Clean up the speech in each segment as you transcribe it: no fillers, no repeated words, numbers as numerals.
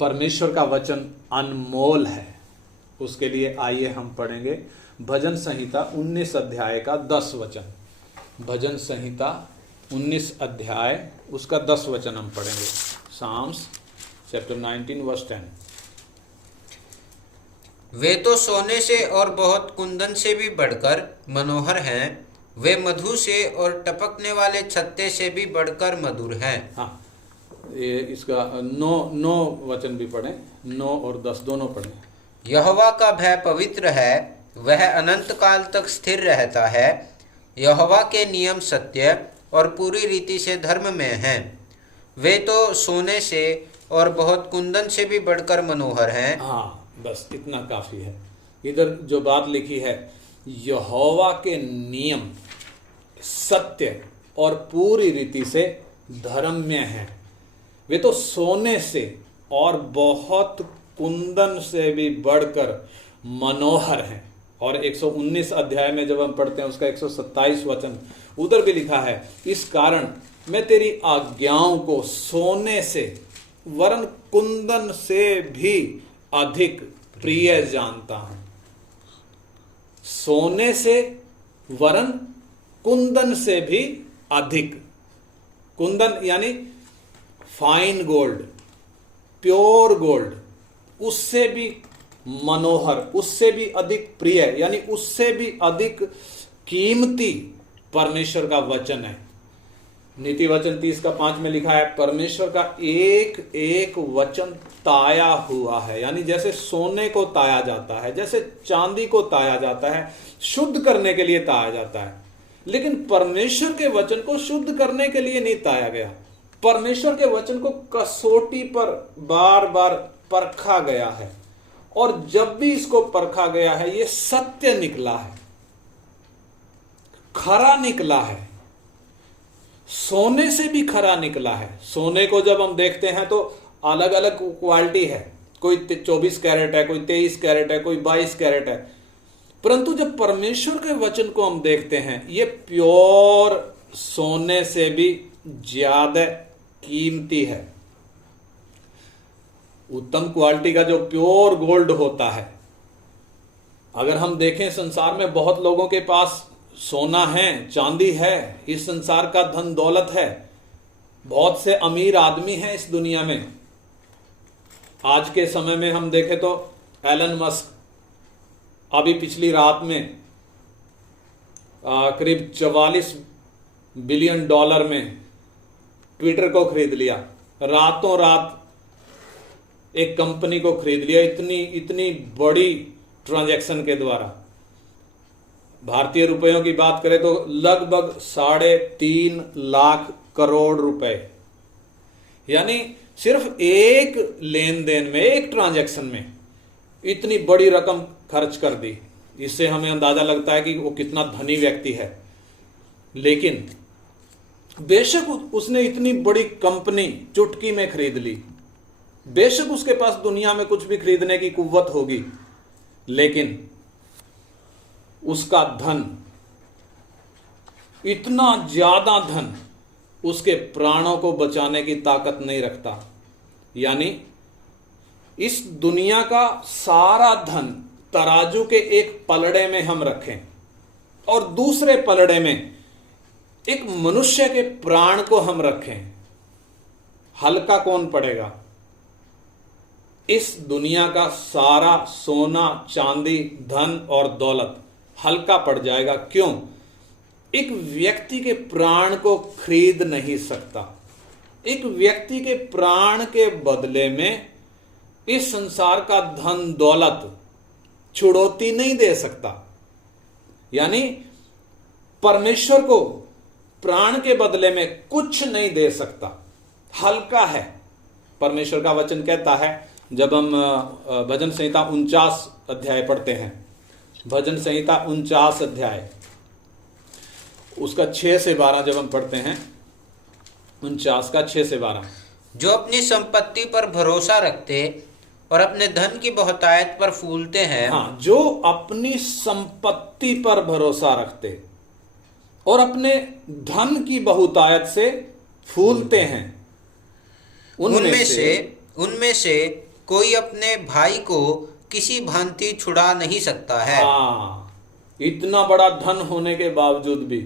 परमेश्वर का वचन अनमोल है, उसके लिए आइए हम पढ़ेंगे भजन संहिता 19 अध्याय का 10 वचन। भजन संहिता 19 अध्याय उसका 10 वचन हम पढ़ेंगे। Sam's chapter 19 verse 10। वे तो सोने से और बहुत कुंदन से भी बढ़कर मनोहर हैं, वे मधु से और टपकने वाले छत्ते से भी बढ़कर मधुर हैं। हाँ, ये इसका 9 वचन भी पढ़ें, 9 और 10 दोनों पढ़ें। यहोवा का भय पवित्र है, वह अनंत काल तक स्थिर रहता है। यहोवा के नियम सत्य और पूरी रीति से धर्म में हैं। वे तो सोने से और बहुत कुंदन से भी बढ़कर मनोहर हैं। हाँ, बस इतना काफी है। इधर जो बात लिखी है, यहोवा के नियम सत्य और पूरी रीति से धर्म्य हैं। वे तो सोने से और बहुत कुंदन से भी बढ़कर मनोहर हैं। और 119 अध्याय में जब हम पढ़ते हैं उसका 127 वचन, उधर भी लिखा है, इस कारण मैं तेरी आज्ञाओं को सोने से वरन कुंदन से भी अधिक प्रिय जानता हूं। सोने से वरन कुंदन से भी अधिक। कुंदन यानी फाइन गोल्ड, प्योर गोल्ड, उससे भी मनोहर, उससे भी अधिक प्रिय, यानी उससे भी अधिक कीमती परमेश्वर का वचन है। नीति वचन 30 का 5 में लिखा है, परमेश्वर का एक एक वचन ताया हुआ है। यानी जैसे सोने को ताया जाता है, जैसे चांदी को ताया जाता है, शुद्ध करने के लिए ताया जाता है। लेकिन परमेश्वर के वचन को शुद्ध करने के लिए नहीं ताया गया। परमेश्वर के वचन को कसौटी पर बार बार परखा गया है, और जब भी इसको परखा गया है, ये सत्य निकला है, खरा निकला है, सोने से भी खरा निकला है। सोने को जब हम देखते हैं तो अलग अलग क्वालिटी है, कोई 24 कैरेट है, कोई 23 कैरेट है, कोई 22 कैरेट है। परंतु जब परमेश्वर के वचन को हम देखते हैं, ये प्योर सोने से भी ज्यादा कीमती है। उत्तम क्वालिटी का जो प्योर गोल्ड होता है, अगर हम देखें संसार में बहुत लोगों के पास सोना है, चांदी है, इस संसार का धन दौलत है, बहुत से अमीर आदमी हैं इस दुनिया में। आज के समय में हम देखें तो एलन मस्क अभी पिछली रात में करीब 44 बिलियन डॉलर में ट्विटर को खरीद लिया। रातों रात एक कंपनी को खरीद लिया, इतनी बड़ी ट्रांजैक्शन के द्वारा। भारतीय रुपयों की बात करें तो लगभग 3.5 लाख करोड़ रुपए, यानी सिर्फ एक लेन देन में, एक ट्रांजैक्शन में इतनी बड़ी रकम खर्च कर दी। इससे हमें अंदाजा लगता है कि वो कितना धनी व्यक्ति है। लेकिन बेशक उसने इतनी बड़ी कंपनी चुटकी में खरीद ली, बेशक उसके पास दुनिया में कुछ भी खरीदने की कुव्वत होगी, लेकिन उसका धन, इतना ज्यादा धन उसके प्राणों को बचाने की ताकत नहीं रखता। यानी इस दुनिया का सारा धन तराजू के एक पलड़े में हम रखें और दूसरे पलड़े में एक मनुष्य के प्राण को हम रखें, हल्का कौन पड़ेगा? इस दुनिया का सारा सोना, चांदी, धन और दौलत हल्का पड़ जाएगा। क्यों? एक व्यक्ति के प्राण को खरीद नहीं सकता। एक व्यक्ति के प्राण के बदले में इस संसार का धन दौलत छुड़ौती नहीं दे सकता। यानी परमेश्वर को प्राण के बदले में कुछ नहीं दे सकता, हल्का है। परमेश्वर का वचन कहता है, जब हम भजन संहिता 49 अध्याय पढ़ते हैं, भजन संहिता 49 अध्याय उसका 6 से 12 जब हम पढ़ते हैं, 49 का 6 से 12, जो अपनी संपत्ति पर भरोसा रखते और अपने धन की बहुतायत पर फूलते हैं। हाँ, जो अपनी संपत्ति पर भरोसा रखते और अपने धन की बहुतायत से फूलते हैं, उनमें से उनमें से कोई अपने भाई को किसी भांति छुड़ा नहीं सकता है। हाँ, इतना बड़ा धन होने के बावजूद भी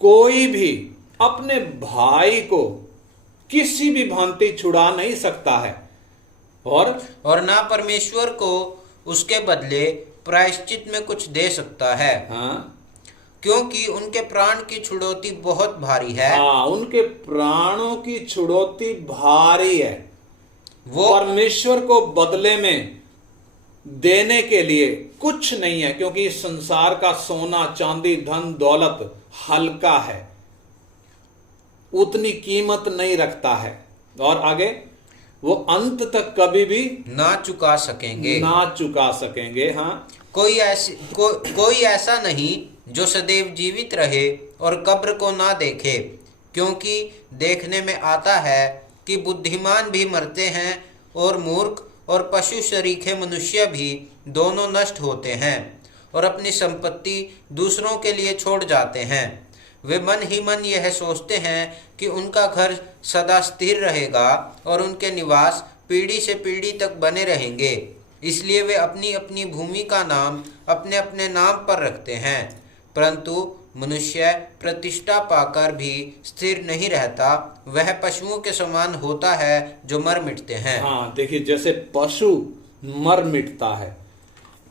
कोई भी अपने भाई को किसी भी भांति छुड़ा नहीं सकता है। और ना परमेश्वर को उसके बदले प्रायश्चित में कुछ दे सकता है। हाँ, क्योंकि उनके प्राण की छुड़ौती बहुत भारी है। हाँ, उनके प्राणों की छुड़ौती भारी है। वो परमेश्वर को बदले में देने के लिए कुछ नहीं है, क्योंकि इस संसार का सोना चांदी धन दौलत हल्का है, उतनी कीमत नहीं रखता है, और आगे वो अंत तक कभी भी ना चुका सकेंगे। हाँ, कोई ऐसा नहीं जो सदैव जीवित रहे और कब्र को ना देखे, क्योंकि देखने में आता है कि बुद्धिमान भी मरते हैं और मूर्ख और पशु सरीखे मनुष्य भी दोनों नष्ट होते हैं और अपनी संपत्ति दूसरों के लिए छोड़ जाते हैं। वे मन ही मन यह सोचते हैं कि उनका घर सदा स्थिर रहेगा और उनके निवास पीढ़ी से पीढ़ी तक बने रहेंगे, इसलिए वे अपनी अपनी भूमि का नाम अपने अपने नाम पर रखते हैं। परंतु मनुष्य प्रतिष्ठा पाकर भी स्थिर नहीं रहता, वह पशुओं के समान होता है जो मर मिटते हैं। हाँ, देखिए, जैसे पशु मर मिटता है,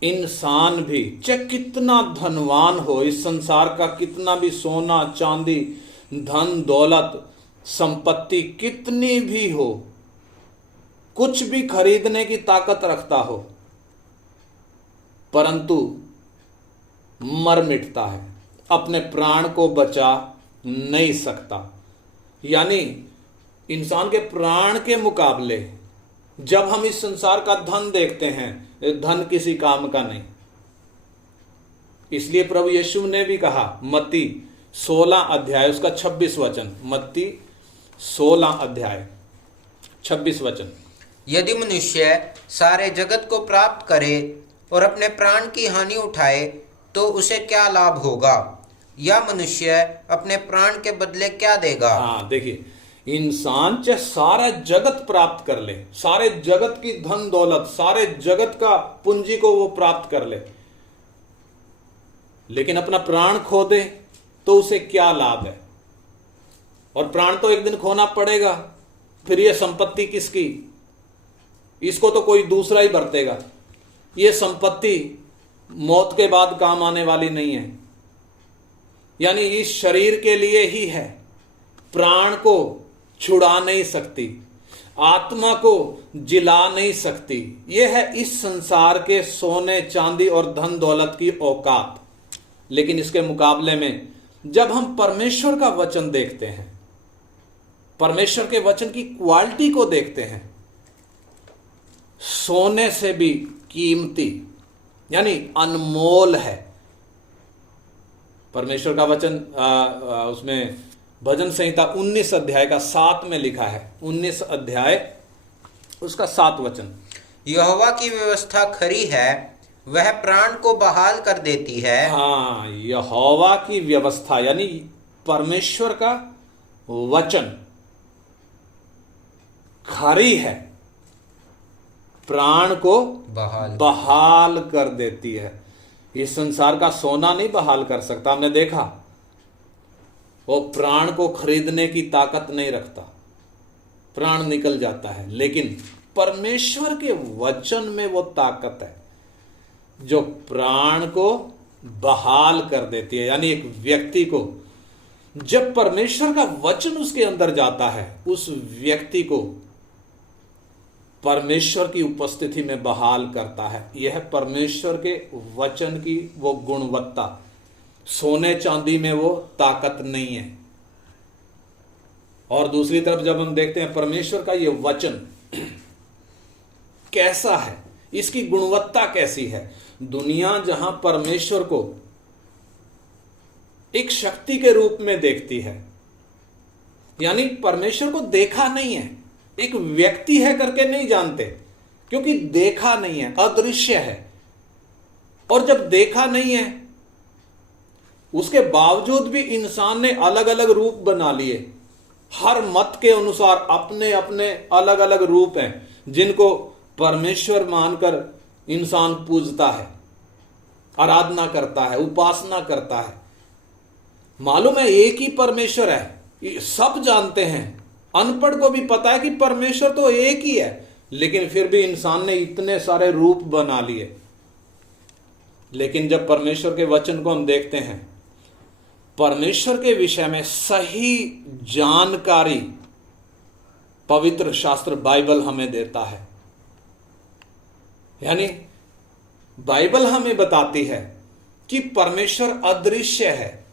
इंसान भी चाहे कितना धनवान हो, इस संसार का कितना भी सोना चांदी धन दौलत संपत्ति कितनी भी हो, कुछ भी खरीदने की ताकत रखता हो, परंतु मर मिटता है, अपने प्राण को बचा नहीं सकता। यानी इंसान के प्राण के मुकाबले जब हम इस संसार का धन देखते हैं, धन किसी काम का नहीं। इसलिए प्रभु यीशु ने भी कहा, मत्ती 16 अध्याय उसका 26 वचन, मत्ती 16 अध्याय 26 वचन, यदि मनुष्य सारे जगत को प्राप्त करे और अपने प्राण की हानि उठाए तो उसे क्या लाभ होगा, या मनुष्य अपने प्राण के बदले क्या देगा। हाँ, देखिए, इंसान चाहे सारा जगत प्राप्त कर ले, सारे जगत की धन दौलत सारे जगत का पूंजी को वो प्राप्त कर ले, लेकिन अपना प्राण खो दे तो उसे क्या लाभ है। और प्राण तो एक दिन खोना पड़ेगा, फिर ये संपत्ति किसकी, इसको तो कोई दूसरा ही बरतेगा। ये संपत्ति मौत के बाद काम आने वाली नहीं है, यानी इस शरीर के लिए ही है, प्राण को छुड़ा नहीं सकती, आत्मा को जिला नहीं सकती। यह है इस संसार के सोने चांदी और धन दौलत की औकात। लेकिन इसके मुकाबले में जब हम परमेश्वर का वचन देखते हैं, परमेश्वर के वचन की क्वालिटी को देखते हैं, सोने से भी कीमती यानी अनमोल है। परमेश्वर का वचन उसमें भजन संहिता 19 अध्याय का 7 में लिखा है, 19 अध्याय उसका 7 वचन, यहोवा की व्यवस्था खरी है, वह प्राण को बहाल कर देती है। हाँ, यहोवा की व्यवस्था यानी परमेश्वर का वचन खरी है, प्राण को बहाल कर देती है। इस संसार का सोना नहीं बहाल कर सकता, हमने देखा, वो प्राण को खरीदने की ताकत नहीं रखता, प्राण निकल जाता है। लेकिन परमेश्वर के वचन में वो ताकत है जो प्राण को बहाल कर देती है। यानी एक व्यक्ति को जब परमेश्वर का वचन उसके अंदर जाता है, उस व्यक्ति को परमेश्वर की उपस्थिति में बहाल करता है। यह परमेश्वर के वचन की वो गुणवत्ता, सोने चांदी में वो ताकत नहीं है। और दूसरी तरफ जब हम देखते हैं परमेश्वर का ये वचन कैसा है, इसकी गुणवत्ता कैसी है। दुनिया जहां परमेश्वर को एक शक्ति के रूप में देखती है, यानी परमेश्वर को देखा नहीं है, एक व्यक्ति है करके नहीं जानते, क्योंकि देखा नहीं है, अदृश्य है। और जब देखा नहीं है उसके बावजूद भी इंसान ने अलग अलग रूप बना लिए, हर मत के अनुसार अपने अपने अलग अलग रूप हैं। जिनको परमेश्वर मानकर इंसान पूजता है, आराधना करता है, उपासना करता है। मालूम है एक ही परमेश्वर है, ये सब जानते हैं, अनपढ़ को भी पता है कि परमेश्वर तो एक ही है, लेकिन फिर भी इंसान ने इतने सारे रूप बना लिए। लेकिन जब परमेश्वर के वचन को हम देखते हैं, परमेश्वर के विषय में सही जानकारी पवित्र शास्त्र बाइबल हमें देता है। यानी बाइबल हमें बताती है कि परमेश्वर अदृश्य है,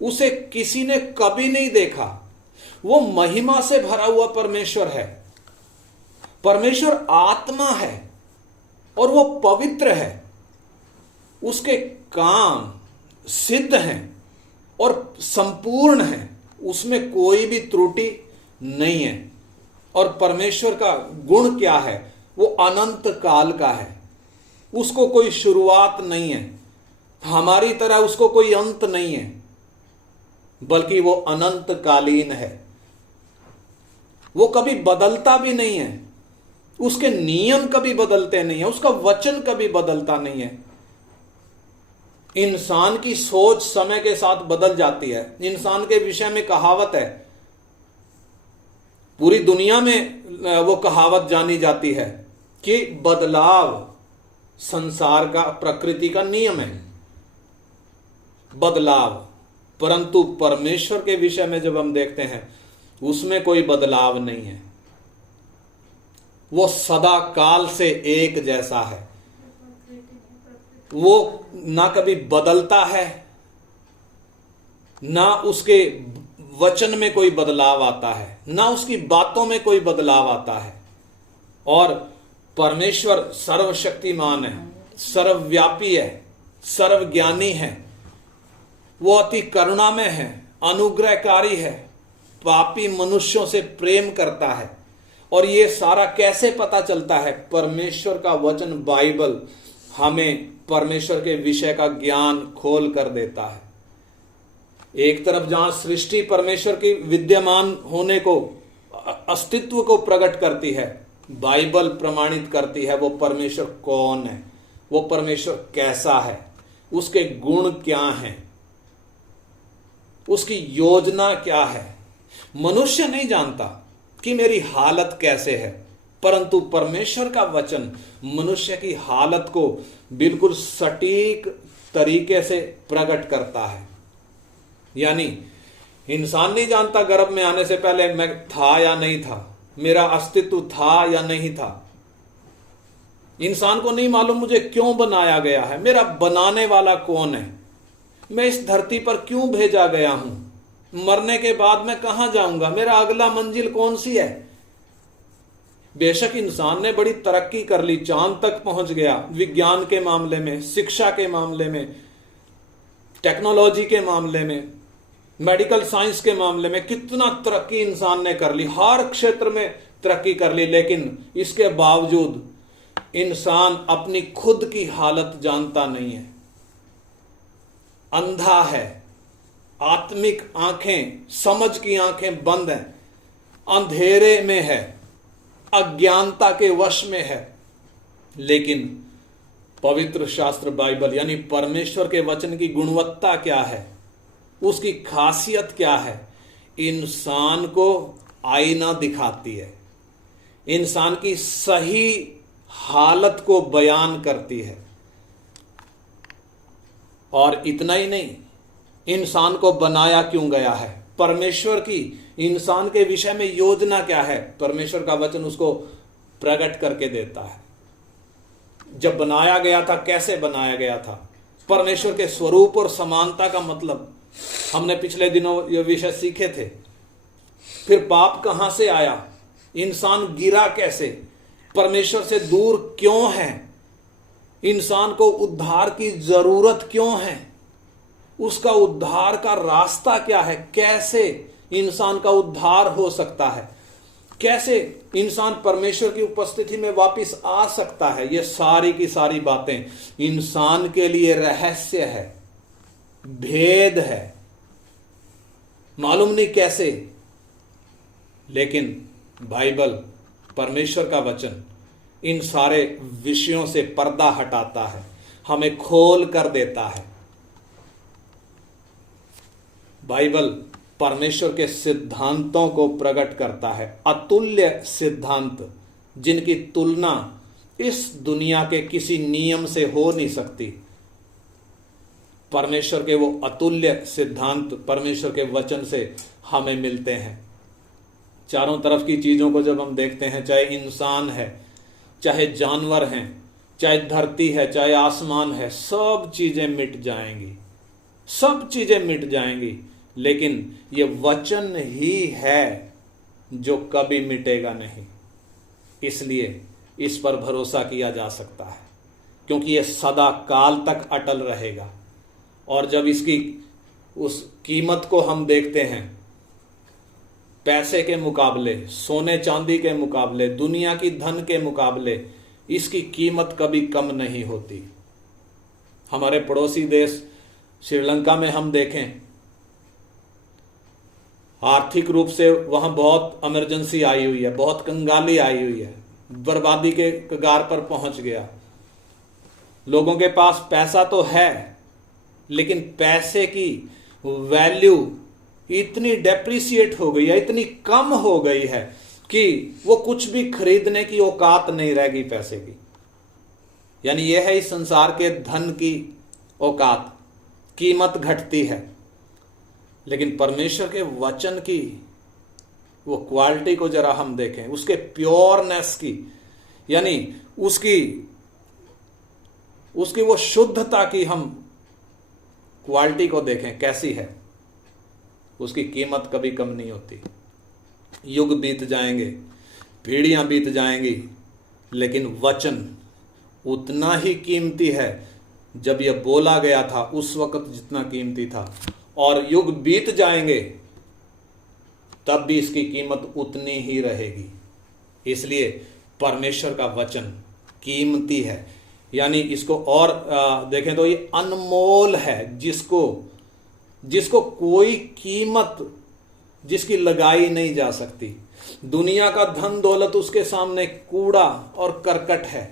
उसे किसी ने कभी नहीं देखा, वो महिमा से भरा हुआ परमेश्वर है। परमेश्वर आत्मा है और वो पवित्र है, उसके काम सिद्ध हैं और संपूर्ण हैं, उसमें कोई भी त्रुटि नहीं है। और परमेश्वर का गुण क्या है? वो अनंत काल का है, उसको कोई शुरुआत नहीं है, हमारी तरह उसको कोई अंत नहीं है, बल्कि वो अनंत कालीन है। वो कभी बदलता भी नहीं है, उसके नियम कभी बदलते नहीं है, उसका वचन कभी बदलता नहीं है। इंसान की सोच समय के साथ बदल जाती है। इंसान के विषय में कहावत है, पूरी दुनिया में वो कहावत जानी जाती है कि बदलाव संसार का, प्रकृति का नियम है, बदलाव। परंतु परमेश्वर के विषय में जब हम देखते हैं, उसमें कोई बदलाव नहीं है। वो सदा काल से एक जैसा है, वो ना कभी बदलता है, ना उसके वचन में कोई बदलाव आता है, ना उसकी बातों में कोई बदलाव आता है। और परमेश्वर सर्वशक्तिमान है, सर्वव्यापी है, सर्वज्ञानी है, वो अति करुणामय है, अनुग्रहकारी है, पापी मनुष्यों से प्रेम करता है। और ये सारा कैसे पता चलता है? परमेश्वर का वचन बाइबल हमें परमेश्वर के विषय का ज्ञान खोल कर देता है। एक तरफ जहां सृष्टि परमेश्वर की विद्यमान होने को, अस्तित्व को प्रकट करती है, बाइबल प्रमाणित करती है वो परमेश्वर कौन है, वो परमेश्वर कैसा है, उसके गुण क्या हैं, उसकी योजना क्या है। मनुष्य नहीं जानता कि मेरी हालत कैसे है, परंतु परमेश्वर का वचन मनुष्य की हालत को बिल्कुल सटीक तरीके से प्रकट करता है। यानी इंसान नहीं जानता गर्भ में आने से पहले मैं था या नहीं था, मेरा अस्तित्व था या नहीं था। इंसान को नहीं मालूम मुझे क्यों बनाया गया है, मेरा बनाने वाला कौन है, मैं इस धरती पर क्यों भेजा गया हूं, मरने के बाद मैं कहां जाऊंगा, मेरा अगला मंजिल कौन सी है। बेशक इंसान ने बड़ी तरक्की कर ली, चांद तक पहुंच गया, विज्ञान के मामले में, शिक्षा के मामले में, टेक्नोलॉजी के मामले में, मेडिकल साइंस के मामले में कितना तरक्की इंसान ने कर ली, हर क्षेत्र में तरक्की कर ली। लेकिन इसके बावजूद इंसान अपनी खुद की हालत जानता नहीं है, अंधा है, आत्मिक आंखें, समझ की आंखें बंद हैं, अंधेरे में है, अज्ञानता के वश में है। लेकिन पवित्र शास्त्र बाइबल यानी परमेश्वर के वचन की गुणवत्ता क्या है, उसकी खासियत क्या है, इंसान को आईना दिखाती है, इंसान की सही हालत को बयान करती है। और इतना ही नहीं, इंसान को बनाया क्यों गया है, परमेश्वर की इंसान के विषय में योजना क्या है, परमेश्वर का वचन उसको प्रकट करके देता है। जब बनाया गया था, कैसे बनाया गया था, परमेश्वर के स्वरूप और समानता का मतलब हमने पिछले दिनों ये विषय सीखे थे। फिर पाप कहां से आया, इंसान गिरा कैसे, परमेश्वर से दूर क्यों है, इंसान को उद्धार की जरूरत क्यों है, उसका उद्धार का रास्ता क्या है, कैसे इंसान का उद्धार हो सकता है, कैसे इंसान परमेश्वर की उपस्थिति में वापस आ सकता है। ये सारी की सारी बातें इंसान के लिए रहस्य है, भेद है, मालूम नहीं कैसे, लेकिन बाइबल परमेश्वर का वचन इन सारे विषयों से पर्दा हटाता है, हमें खोल कर देता है। बाइबल परमेश्वर के सिद्धांतों को प्रकट करता है, अतुल्य सिद्धांत जिनकी तुलना इस दुनिया के किसी नियम से हो नहीं सकती। परमेश्वर के वो अतुल्य सिद्धांत परमेश्वर के वचन से हमें मिलते हैं। चारों तरफ की चीजों को जब हम देखते हैं, चाहे इंसान है, चाहे जानवर हैं, चाहे धरती है, चाहे आसमान है, सब चीजें मिट जाएंगी, सब चीजें मिट जाएंगी, लेकिन ये वचन ही है जो कभी मिटेगा नहीं। इसलिए इस पर भरोसा किया जा सकता है, क्योंकि ये सदा काल तक अटल रहेगा। और जब इसकी उस कीमत को हम देखते हैं, पैसे के मुकाबले, सोने चांदी के मुकाबले, दुनिया की धन के मुकाबले इसकी कीमत कभी कम नहीं होती। हमारे पड़ोसी देश श्रीलंका में हम देखें, आर्थिक रूप से वहां बहुत इमरजेंसी आई हुई है, बहुत कंगाली आई हुई है, बर्बादी के कगार पर पहुंच गया। लोगों के पास पैसा तो है, लेकिन पैसे की वैल्यू इतनी डेप्रिसिएट हो गई है, इतनी कम हो गई है कि वो कुछ भी खरीदने की औकात नहीं रहेगी पैसे की। यानी यह है इस संसार के धन की औकात, कीमत घटती है। लेकिन परमेश्वर के वचन की वो क्वालिटी को जरा हम देखें, उसके प्योरनेस की, यानी उसकी वो शुद्धता की हम क्वालिटी को देखें कैसी है, उसकी कीमत कभी कम नहीं होती। युग बीत जाएंगे, पीढ़ियां बीत जाएंगी, लेकिन वचन उतना ही कीमती है जब यह बोला गया था उस वक्त जितना कीमती था, और युग बीत जाएंगे तब भी इसकी कीमत उतनी ही रहेगी। इसलिए परमेश्वर का वचन कीमती है, यानी इसको और देखें तो ये अनमोल है, जिसको कोई कीमत जिसकी लगाई नहीं जा सकती। दुनिया का धन दौलत उसके सामने कूड़ा और करकट है।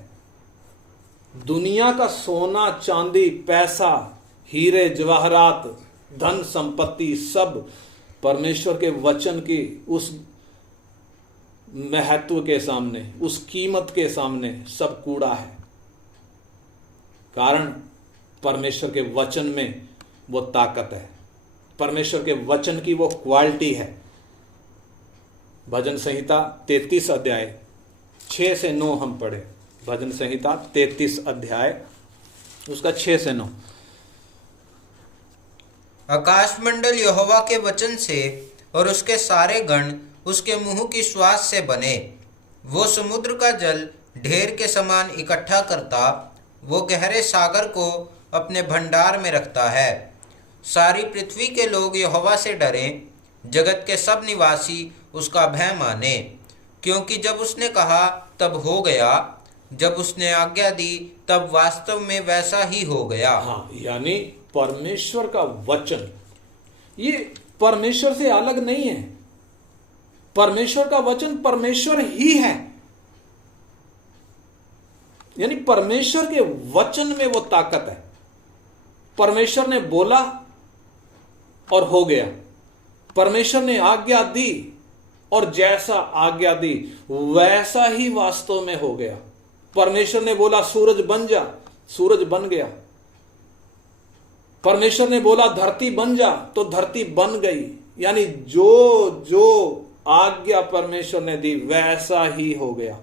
दुनिया का सोना चांदी, पैसा, हीरे जवाहरात, धन संपत्ति सब परमेश्वर के वचन की उस महत्व के सामने, उस कीमत के सामने सब कूड़ा है। कारण परमेश्वर के वचन में वो ताकत है, परमेश्वर के वचन की वो क्वालिटी है। भजन संहिता 33 अध्याय 6 से 9 हम पढ़े। भजन संहिता 33 अध्याय उसका 6 से 9। आकाशमंडल यहोवा के वचन से और उसके सारे गण उसके मुंह की श्वास से बने। वो समुद्र का जल ढेर के समान इकट्ठा करता, वो गहरे सागर को अपने भंडार में रखता है। सारी पृथ्वी के लोग यहोवा से डरें, जगत के सब निवासी उसका भय माने। क्योंकि जब उसने कहा तब हो गया, जब उसने आज्ञा दी तब वास्तव में वैसा ही हो गया। हाँ, यानी परमेश्वर का वचन ये परमेश्वर से अलग नहीं है। परमेश्वर का वचन परमेश्वर ही है, यानी परमेश्वर के वचन में वो ताकत है। परमेश्वर ने बोला और हो गया, परमेश्वर ने आज्ञा दी और जैसा आज्ञा दी वैसा ही वास्तव में हो गया। परमेश्वर ने बोला सूरज बन जा, सूरज बन गया। परमेश्वर ने बोला धरती बन जा, तो धरती बन गई। यानी जो जो आज्ञा परमेश्वर ने दी वैसा ही हो गया।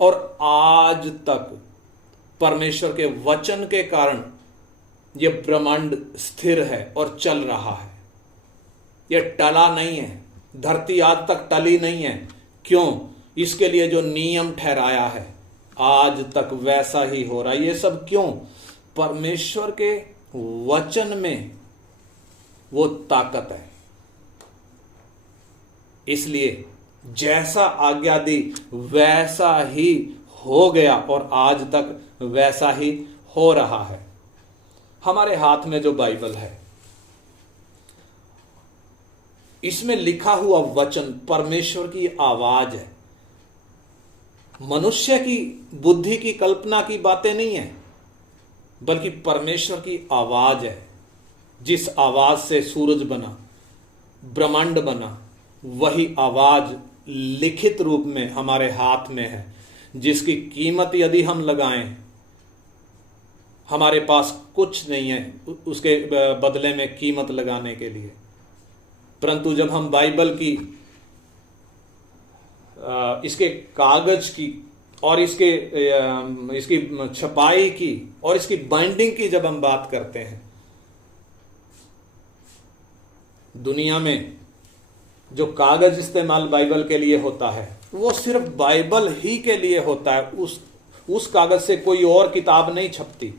और आज तक परमेश्वर के वचन के कारण यह ब्रह्मांड स्थिर है और चल रहा है, यह टला नहीं है। धरती आज तक टली नहीं है। क्यों? इसके लिए जो नियम ठहराया है आज तक वैसा ही हो रहा है। ये सब क्यों? परमेश्वर के वचन में वो ताकत है। इसलिए जैसा आज्ञा दी वैसा ही हो गया और आज तक वैसा ही हो रहा है। हमारे हाथ में जो बाइबल है, इसमें लिखा हुआ वचन परमेश्वर की आवाज है। मनुष्य की बुद्धि की कल्पना की बातें नहीं है, बल्कि परमेश्वर की आवाज है। जिस आवाज से सूरज बना, ब्रह्मांड बना, वही आवाज लिखित रूप में हमारे हाथ में है, जिसकी कीमत यदि हम लगाएं, हमारे पास कुछ नहीं है उसके बदले में कीमत लगाने के लिए। परंतु जब हम बाइबल की इसके कागज की और इसकी छपाई की और इसकी बाइंडिंग की जब हम बात करते हैं, दुनिया में जो कागज इस्तेमाल बाइबल के लिए होता है वो सिर्फ बाइबल ही के लिए होता है। उस कागज से कोई और किताब नहीं छपती।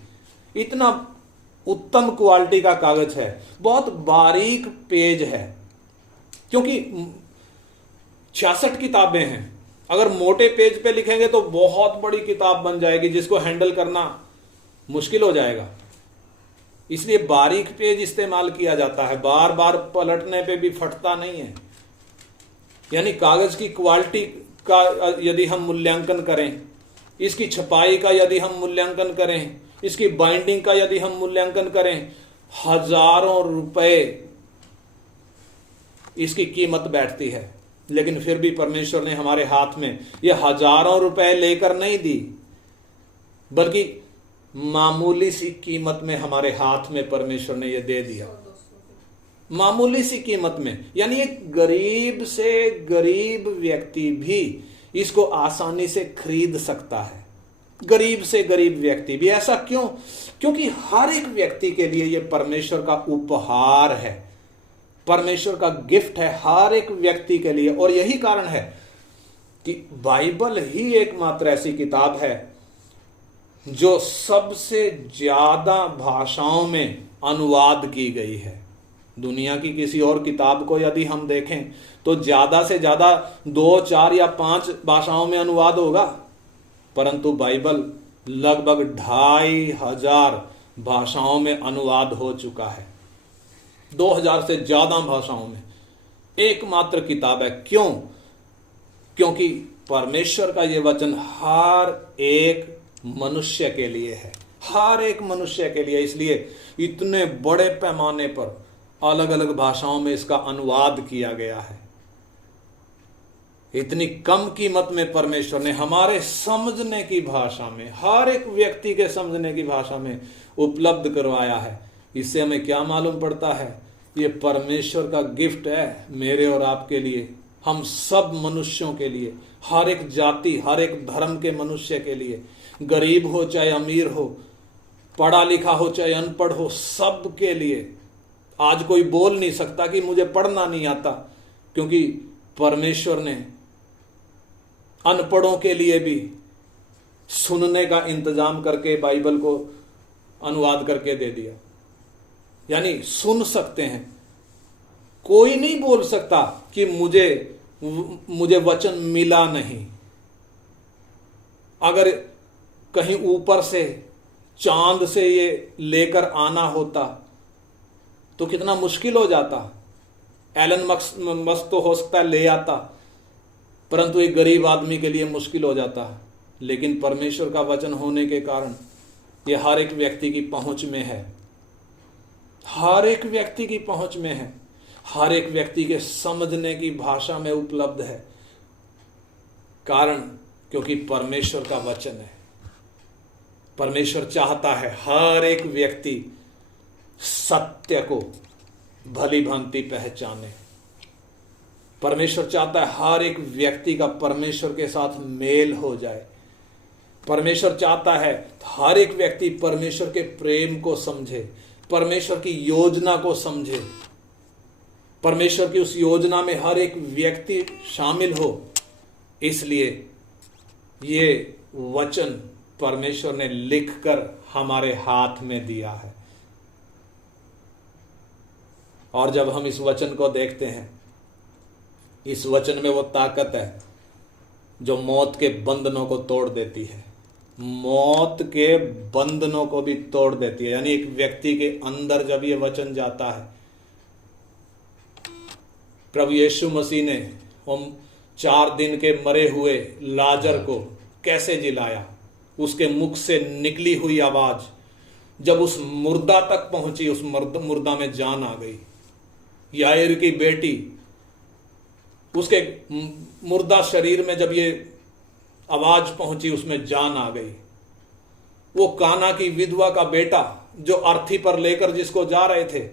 इतना उत्तम क्वालिटी का कागज है, बहुत बारीक पेज है, क्योंकि 66 किताबें हैं। अगर मोटे पेज पे लिखेंगे तो बहुत बड़ी किताब बन जाएगी, जिसको हैंडल करना मुश्किल हो जाएगा। इसलिए बारीक पेज इस्तेमाल किया जाता है, बार बार पलटने पे भी फटता नहीं है। यानी कागज की क्वालिटी का यदि हम मूल्यांकन करें, इसकी छपाई का यदि हम मूल्यांकन करें, इसकी बाइंडिंग का यदि हम मूल्यांकन करें, हजारों रुपए इसकी कीमत बैठती है। लेकिन फिर भी परमेश्वर ने हमारे हाथ में ये हजारों रुपए लेकर नहीं दी, बल्कि मामूली सी कीमत में हमारे हाथ में परमेश्वर ने ये दे दिया। मामूली सी कीमत में, यानी एक गरीब से गरीब व्यक्ति भी इसको आसानी से खरीद सकता है। गरीब से गरीब व्यक्ति भी। ऐसा क्यों? क्योंकि हर एक व्यक्ति के लिए यह परमेश्वर का उपहार है, परमेश्वर का गिफ्ट है हर एक व्यक्ति के लिए। और यही कारण है कि बाइबल ही एकमात्र ऐसी किताब है जो सबसे ज्यादा भाषाओं में अनुवाद की गई है। दुनिया की किसी और किताब को यदि हम देखें तो ज्यादा से ज्यादा 2, 4 या 5 भाषाओं में अनुवाद होगा, परंतु बाइबल लगभग 2500 भाषाओं में अनुवाद हो चुका है। 2000 से ज्यादा भाषाओं में एकमात्र किताब है। क्यों? क्योंकि परमेश्वर का यह वचन हर एक मनुष्य के लिए है, हर एक मनुष्य के लिए। इसलिए इतने बड़े पैमाने पर अलग अलग भाषाओं में इसका अनुवाद किया गया है। इतनी कम कीमत में परमेश्वर ने हमारे समझने की भाषा में, हर एक व्यक्ति के समझने की भाषा में उपलब्ध करवाया है। इससे हमें क्या मालूम पड़ता है? ये परमेश्वर का गिफ्ट है मेरे और आपके लिए, हम सब मनुष्यों के लिए, हर एक जाति, हर एक धर्म के मनुष्य के लिए, गरीब हो चाहे अमीर हो, पढ़ा लिखा हो चाहे अनपढ़ हो, सब के लिए। आज कोई बोल नहीं सकता कि मुझे पढ़ना नहीं आता, क्योंकि परमेश्वर ने अनपढ़ों के लिए भी सुनने का इंतजाम करके बाइबल को अनुवाद करके दे दिया। यानी सुन सकते हैं। कोई नहीं बोल सकता कि मुझे वचन मिला नहीं। अगर कहीं ऊपर से चांद से ये लेकर आना होता तो कितना मुश्किल हो जाता। एलन मस्क तो हो सकता है ले आता, परंतु एक गरीब आदमी के लिए मुश्किल हो जाता। लेकिन परमेश्वर का वचन होने के कारण ये हर एक व्यक्ति की पहुंच में है, हर एक व्यक्ति की पहुंच में है, हर एक व्यक्ति के समझने की भाषा में उपलब्ध है। कारण क्योंकि परमेश्वर का वचन है। परमेश्वर चाहता है हर एक व्यक्ति सत्य को भली भांति पहचाने। परमेश्वर चाहता है हर एक व्यक्ति का परमेश्वर के साथ मेल हो जाए। परमेश्वर चाहता है हर एक व्यक्ति परमेश्वर के प्रेम को समझे, परमेश्वर की योजना को समझे, परमेश्वर की उस योजना में हर एक व्यक्ति शामिल हो। इसलिए ये वचन परमेश्वर ने लिखकर हमारे हाथ में दिया है। और जब हम इस वचन को देखते हैं, इस वचन में वो ताकत है जो मौत के बंधनों को तोड़ देती है, मौत के बंधनों को भी तोड़ देती है। यानी एक व्यक्ति के अंदर जब ये वचन जाता है, प्रभु यीशु मसीह ने हम 4 दिन के मरे हुए लाजर को कैसे जिलाया, उसके मुख से निकली हुई आवाज जब उस मुर्दा तक पहुंची, उस मुर्दा में जान आ गई। याईर की बेटी, उसके मुर्दा शरीर में जब ये आवाज पहुंची, उसमें जान आ गई। वो काना की विधवा का बेटा जो अर्थी पर लेकर जिसको जा रहे थे,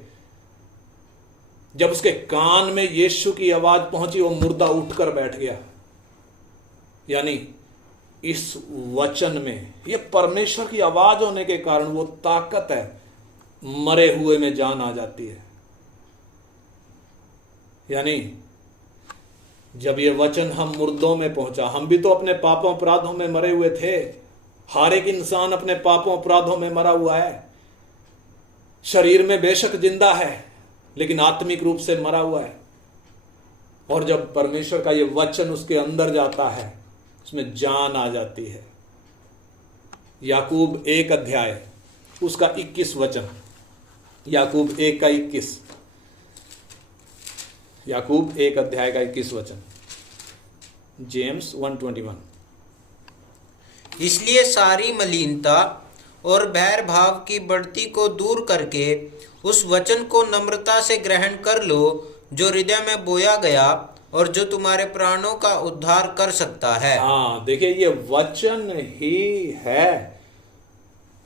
जब उसके कान में यीशु की आवाज पहुंची, वो मुर्दा उठकर बैठ गया। यानी इस वचन में, ये परमेश्वर की आवाज होने के कारण वो ताकत है, मरे हुए में जान आ जाती है। यानी जब ये वचन हम मुर्दों में पहुंचा, हम भी तो अपने पापों अपराधों में मरे हुए थे। हर एक इंसान अपने पापों अपराधों में मरा हुआ है। शरीर में बेशक जिंदा है, लेकिन आत्मिक रूप से मरा हुआ है। और जब परमेश्वर का ये वचन उसके अंदर जाता है, उसमें जान आ जाती है। याकूब 1 अध्याय उसका 21 वचन, याकूब 1 का 21, याकूब 1 अध्याय का 21 वचन, जेम्स 1:21। इसलिए सारी मलिनता और बैर भाव की बढ़ती को दूर करके उस वचन को नम्रता से ग्रहण कर लो, जो हृदय में बोया गया और जो तुम्हारे प्राणों का उद्धार कर सकता है। हाँ, देखिए, ये वचन ही है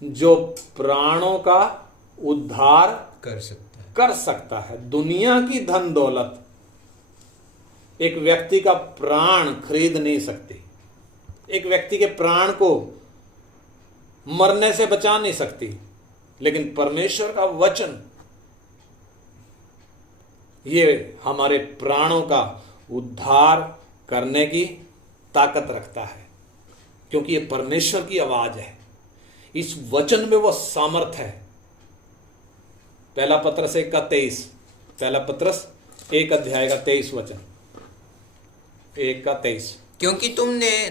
जो प्राणों का उद्धार कर सकता है। दुनिया की धन दौलत एक व्यक्ति का प्राण खरीद नहीं सकती, एक व्यक्ति के प्राण को मरने से बचा नहीं सकती, लेकिन परमेश्वर का वचन ये हमारे प्राणों का उद्धार करने की ताकत रखता है, क्योंकि ये परमेश्वर की आवाज है। इस वचन में वो सामर्थ है। पहला पत्रस 1 का 23, पहला पत्रस 1 अध्याय का 23 वचन, 1 का 23। क्योंकि तुमने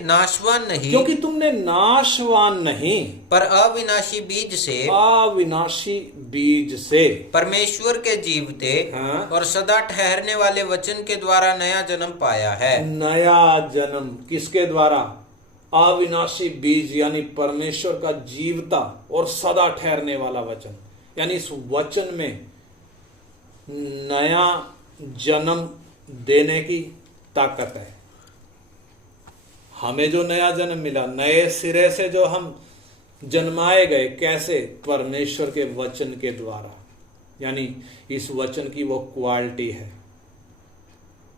नाशवान नहीं पर अविनाशी बीज से परमेश्वर के जीवते और सदा ठहरने वाले वचन के द्वारा नया जन्म पाया है। नया जन्म किसके द्वारा? अविनाशी बीज, यानी परमेश्वर का जीवता और सदा ठहरने वाला वचन। यानी इस वचन में नया जन्म देने की ताकत है। हमें जो नया जन्म मिला, नए सिरे से जो हम जन्माए गए, कैसे? परमेश्वर के वचन के द्वारा। यानी इस वचन की वो क्वालिटी है।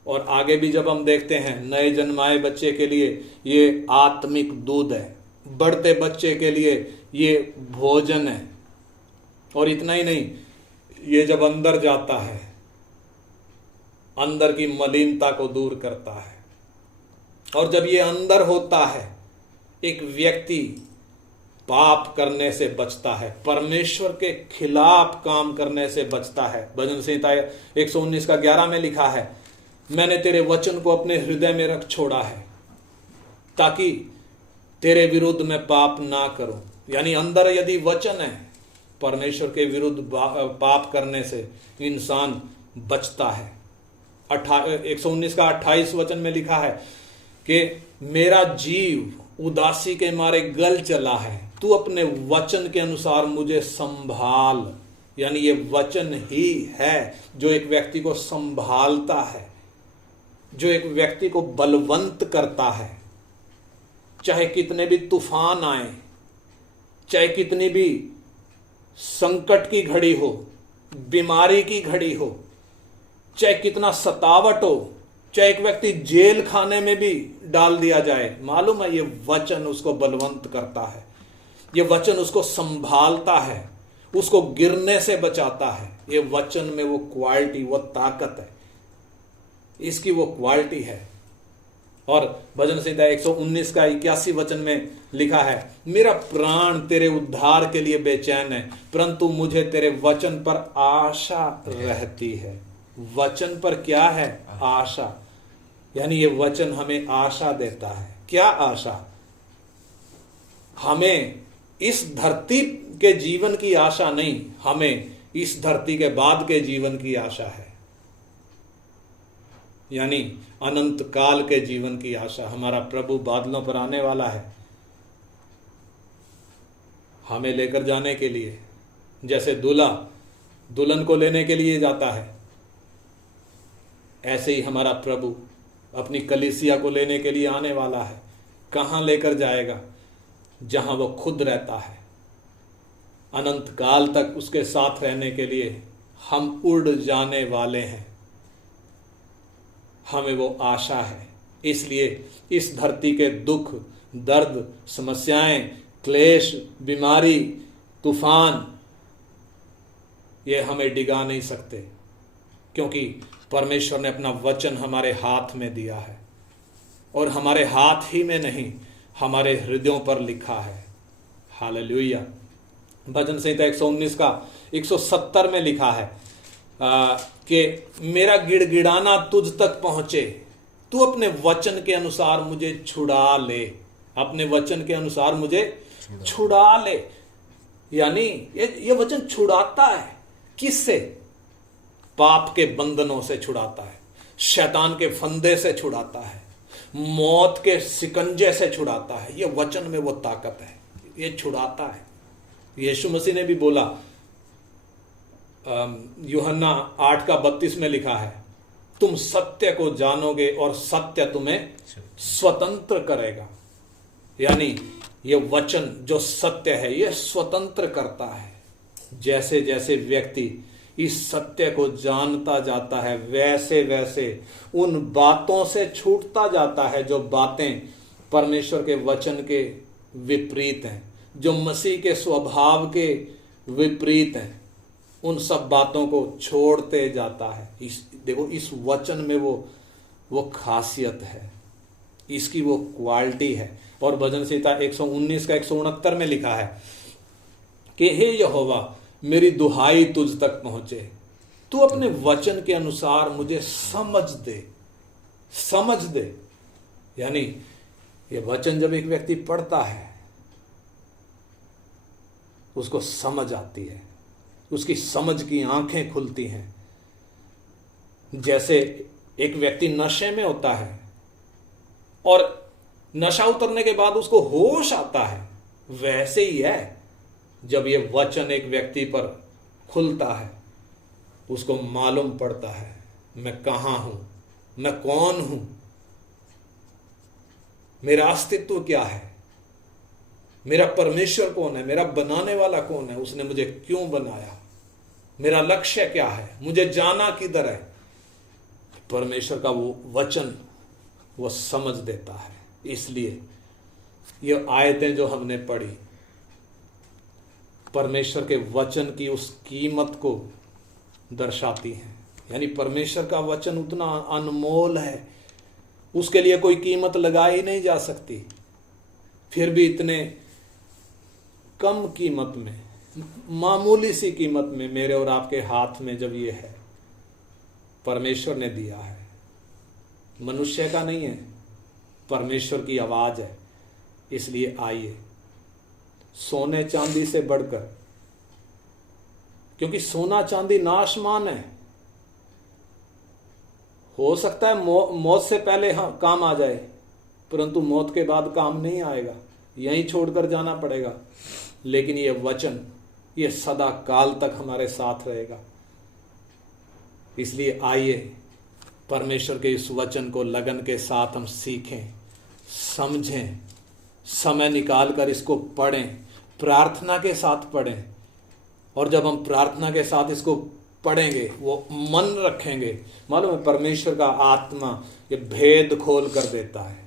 और आगे भी जब हम देखते हैं, नए जन्माए बच्चे के लिए ये आत्मिक दूध है, बढ़ते बच्चे के लिए ये भोजन है। और इतना ही नहीं, ये जब अंदर जाता है, अंदर की मलिनता को दूर करता है। और जब ये अंदर होता है, एक व्यक्ति पाप करने से बचता है, परमेश्वर के खिलाफ काम करने से बचता है। भजन संहिता 119 का 11 में लिखा है, मैंने तेरे वचन को अपने हृदय में रख छोड़ा है ताकि तेरे विरुद्ध मैं पाप ना करूं। यानी अंदर यदि वचन है, परमेश्वर के विरुद्ध पाप करने से इंसान बचता है। 119 का 28 वचन में लिखा है कि मेरा जीव उदासी के मारे गल चला है, तू अपने वचन के अनुसार मुझे संभाल। यानी ये वचन ही है जो एक व्यक्ति को संभालता है, जो एक व्यक्ति को बलवंत करता है। चाहे कितने भी तूफान आए, चाहे कितनी भी संकट की घड़ी हो, बीमारी की घड़ी हो, चाहे कितना सतावट हो, चाहे एक व्यक्ति जेल खाने में भी डाल दिया जाए, मालूम है ये वचन उसको बलवंत करता है। ये वचन उसको संभालता है, उसको गिरने से बचाता है। ये वचन में वो क्वालिटी, वो ताकत है, इसकी वो क्वालिटी है। और भजन संहिता 119 का 81 वचन में लिखा है, मेरा प्राण तेरे उद्धार के लिए बेचैन है, परंतु मुझे तेरे वचन पर आशा रहती है। वचन पर क्या है? आशा। यानी ये वचन हमें आशा देता है। क्या आशा? हमें इस धरती के जीवन की आशा नहीं, हमें इस धरती के बाद के जीवन की आशा है। यानी अनंत काल के जीवन की आशा। हमारा प्रभु बादलों पर आने वाला है, हमें लेकर जाने के लिए, जैसे दूल्हा दुल्हन को लेने के लिए जाता है, ऐसे ही हमारा प्रभु अपनी कलीसिया को लेने के लिए आने वाला है। कहाँ लेकर जाएगा? जहां वो खुद रहता है। अनंत काल तक उसके साथ रहने के लिए हम उड़ जाने वाले हैं, हमें वो आशा है। इसलिए इस धरती के दुख, दर्द, समस्याएं, क्लेश, बीमारी, तूफान, ये हमें डिगा नहीं सकते, क्योंकि परमेश्वर ने अपना वचन हमारे हाथ में दिया है, और हमारे हाथ ही में नहीं, हमारे हृदयों पर लिखा है। हालेलुया। भजन संहिता 119 का 170 में लिखा है कि मेरा गिड़गिड़ाना तुझ तक पहुंचे, तू अपने वचन के अनुसार मुझे छुड़ा ले, अपने वचन के अनुसार मुझे छुड़ा ले। यानी ये वचन छुड़ाता है। किससे? पाप के बंधनों से छुड़ाता है, शैतान के फंदे से छुड़ाता है, मौत के सिकंजे से छुड़ाता है। ये वचन में वो ताकत है, ये छुड़ाता है। यीशु मसीह ने भी बोला, यूहन्ना 8:32 में लिखा है, तुम सत्य को जानोगे और सत्य तुम्हें स्वतंत्र करेगा। यानी ये वचन जो सत्य है, ये स्वतंत्र करता है। जैसे जैसे व्यक्ति इस सत्य को जानता जाता है, वैसे वैसे उन बातों से छूटता जाता है जो बातें परमेश्वर के वचन के विपरीत हैं, जो मसीह के स्वभाव के विपरीत हैं। उन सब बातों को छोड़ते जाता है। देखो, इस वचन में वो खासियत है, इसकी वो क्वालिटी है। और भजन संहिता 119 का 169 में लिखा है कि हे यहोवा, मेरी दुहाई तुझ तक पहुंचे, तू अपने वचन के अनुसार मुझे समझ दे। यानी ये वचन जब एक व्यक्ति पढ़ता है, उसको समझ आती है, उसकी समझ की आंखें खुलती हैं। जैसे एक व्यक्ति नशे में होता है और नशा उतरने के बाद उसको होश आता है, वैसे ही है जब ये वचन एक व्यक्ति पर खुलता है, उसको मालूम पड़ता है मैं कहां हूं, मैं कौन हूं, मेरा अस्तित्व क्या है, मेरा परमेश्वर कौन है, मेरा बनाने वाला कौन है, उसने मुझे क्यों बनाया, मेरा लक्ष्य क्या है, मुझे जाना किधर है। परमेश्वर का वो वचन वो समझ देता है। इसलिए ये आयतें जो हमने पढ़ी, परमेश्वर के वचन की उस कीमत को दर्शाती हैं। यानी परमेश्वर का वचन उतना अनमोल है, उसके लिए कोई कीमत लगाई नहीं जा सकती। फिर भी इतने कम कीमत में, मामूली सी कीमत में मेरे और आपके हाथ में जब ये है, परमेश्वर ने दिया है, मनुष्य का नहीं है, परमेश्वर की आवाज है। इसलिए आइए, सोने चांदी से बढ़कर, क्योंकि सोना चांदी नाशमान है, हो सकता है मौत से पहले काम आ जाए, परंतु मौत के बाद काम नहीं आएगा, यहीं छोड़कर जाना पड़ेगा। लेकिन ये वचन ये सदा काल तक हमारे साथ रहेगा। इसलिए आइए, परमेश्वर के इस वचन को लगन के साथ हम सीखें, समझें, समय निकाल कर इसको पढ़ें, प्रार्थना के साथ पढ़ें। और जब हम प्रार्थना के साथ इसको पढ़ेंगे, वो मन रखेंगे, मालूम है परमेश्वर का आत्मा ये भेद खोल कर देता है,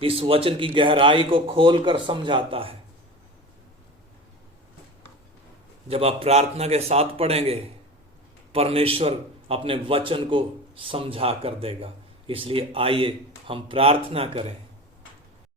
इस वचन की गहराई को खोल कर समझाता है। जब आप प्रार्थना के साथ पढ़ेंगे, परमेश्वर अपने वचन को समझा कर देगा। इसलिए आइए हम प्रार्थना करें।